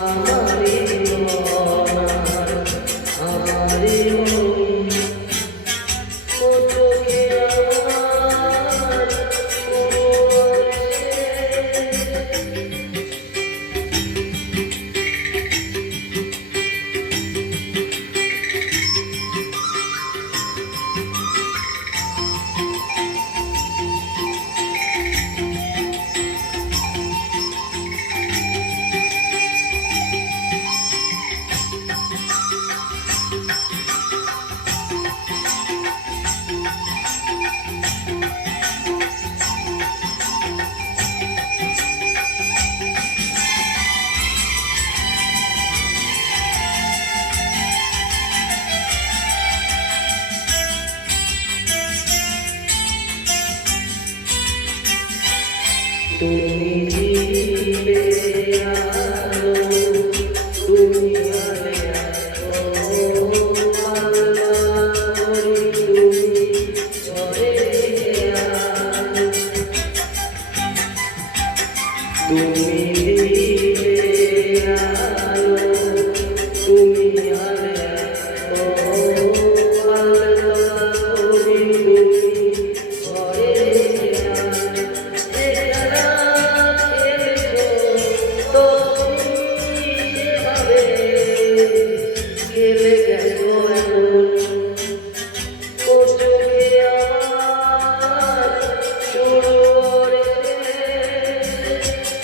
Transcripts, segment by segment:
আমার আমার tune in.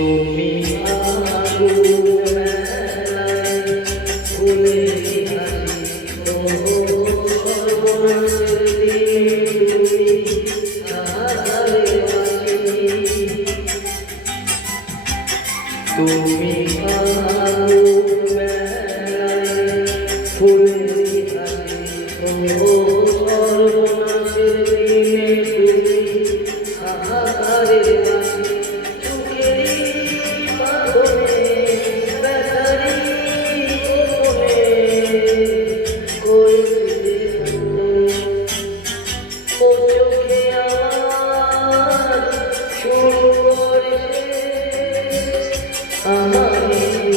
তুমি তুমি ফুল ও সর্বনাশের দিনে তুমি আহারে